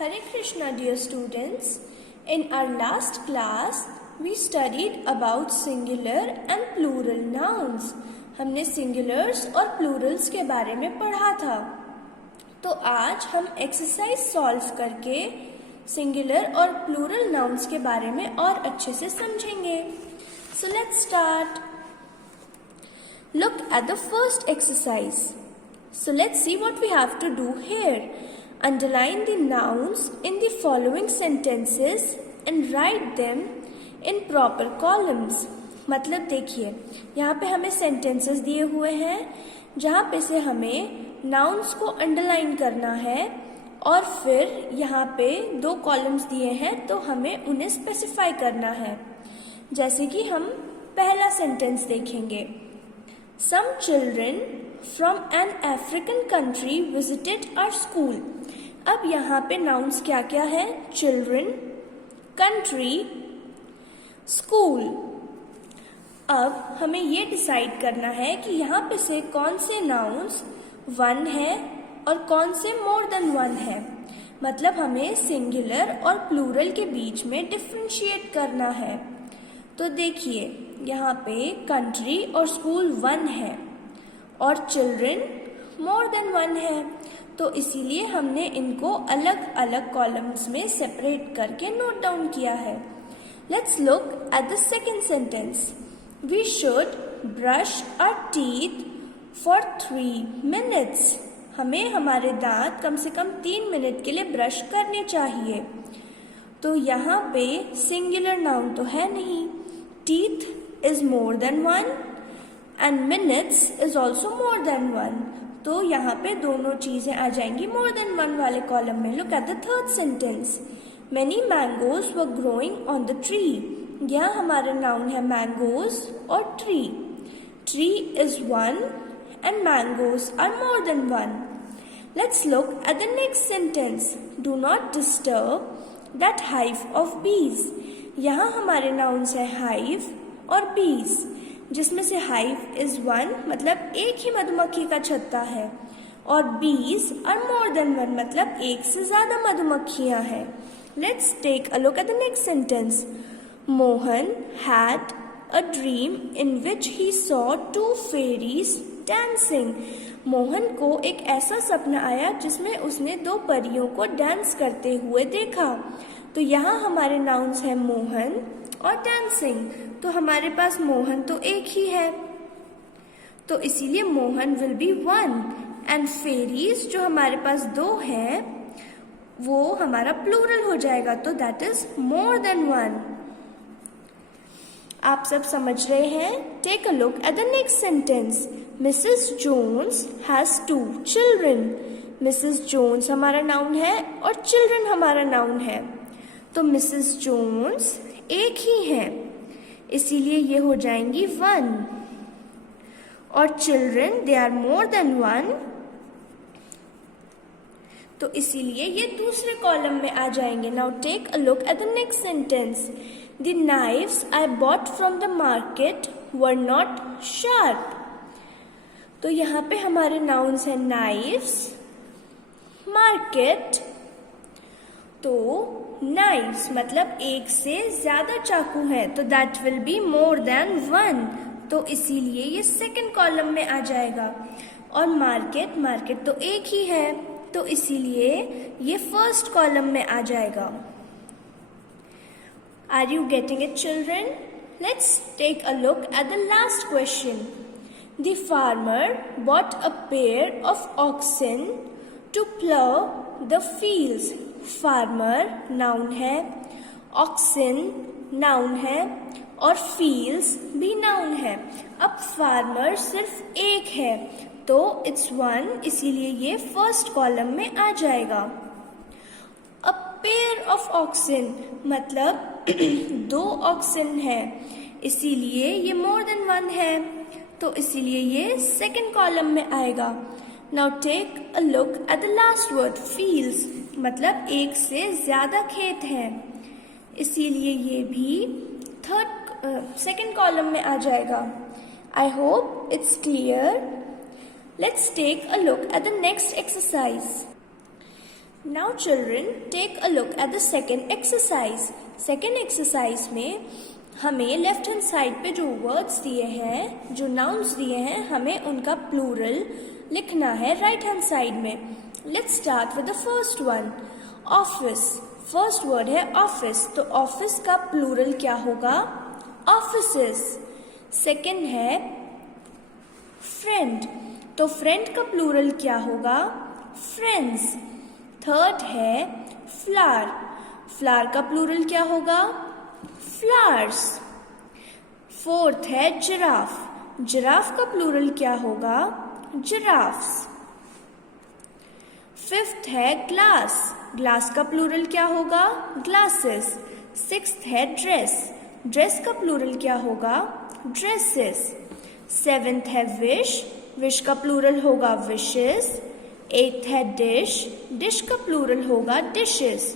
Hare Krishna, dear students. In our last class, we studied about singular and plural nouns. हमने singulars और plurals के बारे में पढ़ा था. तो आज हम एक्सरसाइज सॉल्व करके singular और plural nouns के बारे में और अच्छे से समझेंगे. So let's start. Look at the first exercise. So let's see what we have to do here. Underline the nouns in the following sentences and write them in proper columns. मतलब देखिए, यहाँ पे हमें sentences दिए हुए हैं जहाँ पे से हमें nouns को underline करना है और फिर यहाँ पे 2 columns दिए हैं तो हमें उन्हें specify करना है. जैसे कि हम पहला sentence देखेंगे. Some children from an African country visited our school. अब यहाँ पे nouns क्या क्या है? Children, country, school. अब हमें ये डिसाइड करना है कि यहाँ पे से कौन से nouns 1 है और कौन से more than 1 है. मतलब हमें singular और plural के बीच में differentiate करना है. तो देखिए, यहाँ पे country और school 1 है और children more than 1 है, तो इसीलिए हमने इनको अलग अलग कॉलम्स में सेपरेट करके नोट डाउन किया है. Let's look at the second sentence. We should brush our teeth for 3 minutes. हमें हमारे दांत कम से कम 3 मिनट के लिए ब्रश करने चाहिए. तो यहाँ पे सिंगुलर नाउन तो है नहीं. Teeth is more than 1 and minutes is also more than 1. तो यहाँ पे दोनों चीजें आ जाएंगी मोर देन 1 वाले कॉलम में. Look at the third sentence. Many mangoes were growing on the tree. यहाँ हमारा नाउन है मैंगोज और tree. Tree is 1 and mangoes are more than 1. Let's look at the next sentence. Do not disturb that hive of bees. यहाँ हमारे nouns है hive और बीज, जिसमें से हाइव इज 1 मतलब एक ही मधुमक्खी का छत्ता है और बीज आर मोर देन 1 मतलब एक से ज्यादा मधुमक्खियां हैं. Let's take a look at the next sentence. Mohan had a dream in which he saw 2 fairies dancing. Mohan को एक ऐसा सपना आया जिसमें उसने 2 परियों को डांस करते हुए देखा. तो यहाँ हमारे नाउन्स हैं मोहन और डांसिंग. तो हमारे पास मोहन तो एक ही है, तो इसीलिए Mohan will be 1 and fairies जो हमारे पास 2 है वो हमारा प्लूरल हो जाएगा. तो दैट इज मोर देन 1. आप सब समझ रहे हैं? Take a look at the next sentence. Mrs Jones has 2 children. Mrs Jones हमारा नाउन है और चिल्ड्रन हमारा नाउन है. तो मिसेस जोन्स एक ही है, इसीलिए ये हो जाएंगी 1 और children they are more than 1, तो इसीलिए ये दूसरे कॉलम में आ जाएंगे. Now take a look at the next sentence. The knives I bought from the market were not sharp. तो यहाँ पे हमारे नाउन्स हैं नाइव्स, मार्केट. तो नाइव्स मतलब एक से ज्यादा चाकू है, तो that will be more than 1, तो इसीलिए ये सेकंड कॉलम में आ जाएगा. और मार्केट, मार्केट तो एक ही है, तो इसीलिए ये फर्स्ट कॉलम में आ जाएगा. Are you getting it children? Let's take a look at the last question. The farmer bought a pair of oxen to plough the fields. Farmer noun है, ऑक्सन नाउन है और फील्ड्स भी noun है. अब farmer सिर्फ एक है तो इट्स 1, इसीलिए ये फर्स्ट कॉलम में आ जाएगा. अ पेयर ऑफ ऑक्सन मतलब 2 ऑक्सन है, इसीलिए ये मोर देन 1 है, तो इसीलिए ये सेकंड कॉलम में आएगा. Now take a look at the last word fields मतलब एक से ज्यादा खेत है, इसीलिए ये भी सेकंड कॉलम में आ जाएगा. I hope it's clear. Let's take a look at the next exercise. Now children, take a look at the second exercise. Second exercise में हमें लेफ्ट हैंड साइड पे जो वर्ड्स दिए हैं, जो नाउन्स दिए हैं, हमें उनका प्लूरल लिखना है राइट हैंड साइड में. Let's start with the first one. Office. First word है ऑफिस, तो ऑफिस का प्लूरल क्या होगा? ऑफिसेस. सेकेंड है फ्रेंड, तो फ्रेंड का प्लूरल क्या होगा? फ्रेंड्स. थर्ड है फ्लावर. फ्लावर का प्लूरल क्या होगा? फ्लावर्स. फोर्थ है जिराफ. जिराफ का प्लूरल क्या होगा? जिराफ्स. फिफ्थ है ग्लास. ग्लास का प्लूरल क्या होगा? ग्लासेस. सिक्स्थ है ड्रेस. ड्रेस का प्लूरल क्या होगा? ड्रेसेस. सेवेंथ है विश. विश का प्लूरल होगा विशेस. एट्थ है डिश. डिश का प्लूरल होगा डिशेस.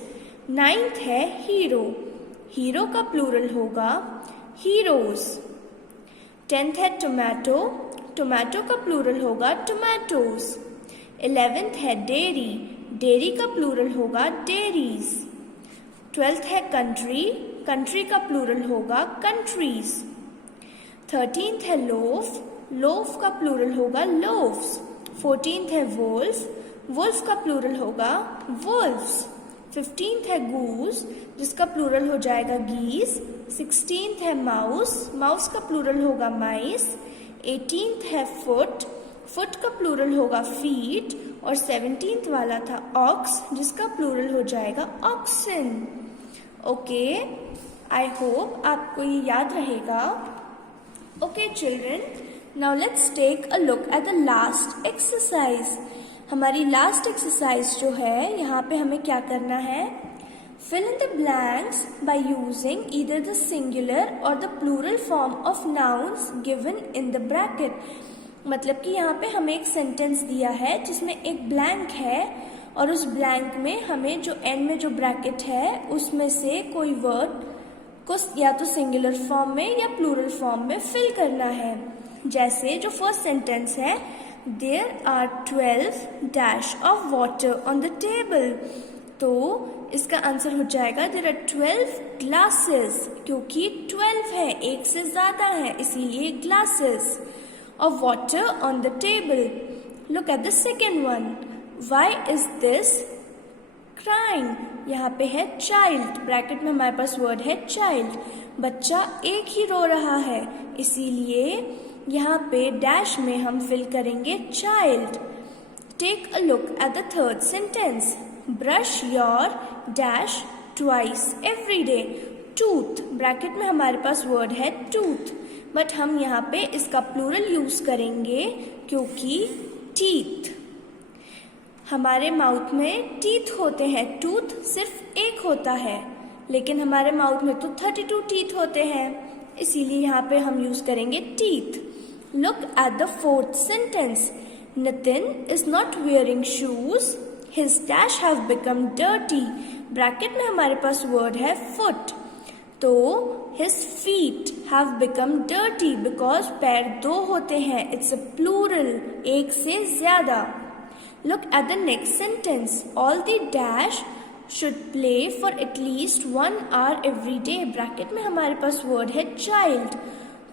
नाइन्थ है हीरो. हीरो का प्लूरल होगा हीरोज. टेंथ है टोमेटो. टोमेटो का प्लूरल होगा टोमेटोज. 11th है डेयरी. डेयरी का प्लूरल होगा डेयरीज. 12th है कंट्री. कंट्री का प्लूरल होगा कंट्रीज. 13th है लोफ. लोफ का प्लूरल होगा लोव्स. 14th है वुल्फ. वुल्फ का प्लूरल होगा वुल्फ्स. 15th है गूस, जिसका प्लूरल हो जाएगा गीस. 16th है माउस. माउस का प्लूरल होगा माइस. 18th है फुट. फुट का प्लूरल होगा फीट. और 17th वाला था ऑक्स, जिसका प्लूरल हो जाएगा ऑक्सन. ओके, आई होप आपको ये याद रहेगा. Okay children, now let's take a look at the last exercise. हमारी लास्ट एक्सरसाइज जो है, यहाँ पे हमें क्या करना है? Fill in the blanks by using either the singular और the plural form of nouns given in the bracket. मतलब कि यहाँ पे हमें एक सेंटेंस दिया है जिसमें एक ब्लैंक है, और उस ब्लैंक में हमें जो एंड में जो ब्रैकेट है उसमें से कोई वर्ड को या तो सिंगुलर फॉर्म में या प्लूरल फॉर्म में फिल करना है. जैसे जो फर्स्ट सेंटेंस है, There are 12 dash of water on the table. तो इसका आंसर हो जाएगा There are 12 glasses, क्योंकि 12 है, एक से ज्यादा है, इसीलिए glasses of water on the table. Look at the second one. Why is this crying? यहाँ पे है child. ब्रैकेट में हमारे पास वर्ड है child. बच्चा एक ही रो रहा है, इसीलिए यहाँ पे डैश में हम फिल करेंगे child. Take a look at the third sentence. Brush your dash twice every day. Tooth. Bracket में हमारे पास वर्ड है टूथ, बट हम यहाँ पे इसका प्लूरल यूज करेंगे क्योंकि टीथ. हमारे माउथ में टीथ होते हैं, टूथ सिर्फ एक होता है, लेकिन हमारे माउथ में तो 32 टीथ होते हैं, इसीलिए यहाँ पे हम यूज करेंगे teeth. Look at the fourth sentence. Nitin is not wearing shoes. His dash have become dirty. Bracket में हमारे पास वर्ड है foot. तो his feet have become dirty because पैर दो होते हैं. It's a plural, एक से ज्यादा. Look at the next sentence. All the dash should play for at least 1 hour every day. Bracket में हमारे पास वर्ड है child.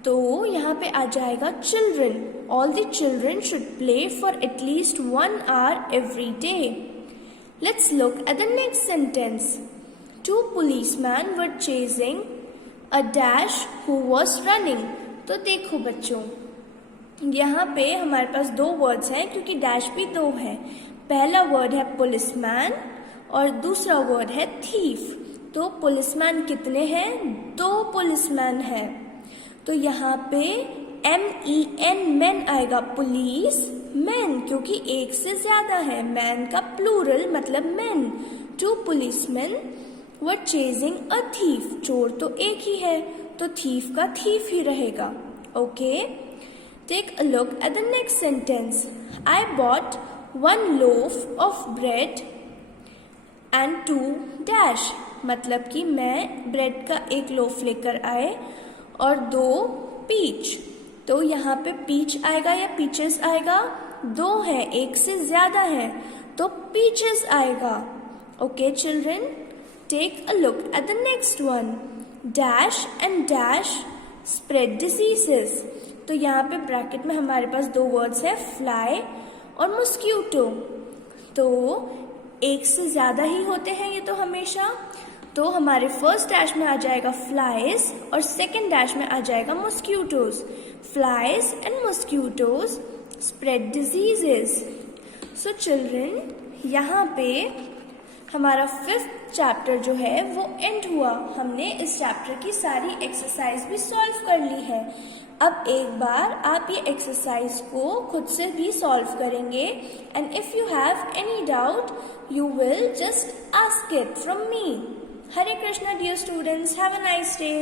तो यहाँ पे आ जाएगा children. All the children should play for at least 1 hour every day. Let's look at the next sentence. 2 policemen were chasing a dash who was running. तो देखो बच्चों, यहाँ पे हमारे पास 2 वर्ड्स हैं, क्योंकि डैश भी 2 है. पहला वर्ड है पुलिसमैन और दूसरा वर्ड है थीफ. तो पुलिसमैन कितने हैं? 2 पुलिसमैन है. तो यहाँ पे MEN मैन आएगा, पुलिस मैन, क्योंकि एक से ज्यादा है. मैन का प्लूरल मतलब man. 2 policemen were chasing a thief. चोर तो एक ही है, तो थीफ का थीफ ही रहेगा. Okay, take a look at the next sentence. I bought 1 loaf of bread and 2 dash. मतलब कि मैं ब्रेड का 1 लोफ लेकर आए और 2 पीच. तो यहाँ पे पीच आएगा या पीचेस आएगा? 2 है, एक से ज्यादा है, तो पीचेस आएगा. Okay, children, take a look at the next one. Dash and dash spread diseases. तो यहाँ पे ब्रैकेट में हमारे पास दो वर्ड्स है, फ्लाई और मॉस्किटो. तो एक से ज़्यादा ही होते हैं ये तो हमेशा. तो हमारे फर्स्ट डैश में आ जाएगा फ्लाइज और सेकेंड डैश में आ जाएगा mosquitoes. Flies and mosquitoes spread diseases. So children, यहाँ पे हमारा 5th चैप्टर जो है वो एंड हुआ. हमने इस चैप्टर की सारी एक्सरसाइज भी सॉल्व कर ली है. अब एक बार आप ये एक्सरसाइज को खुद से भी सॉल्व करेंगे. And if you have any doubt you will just ask it from me. Hare Krishna dear students, have a nice day.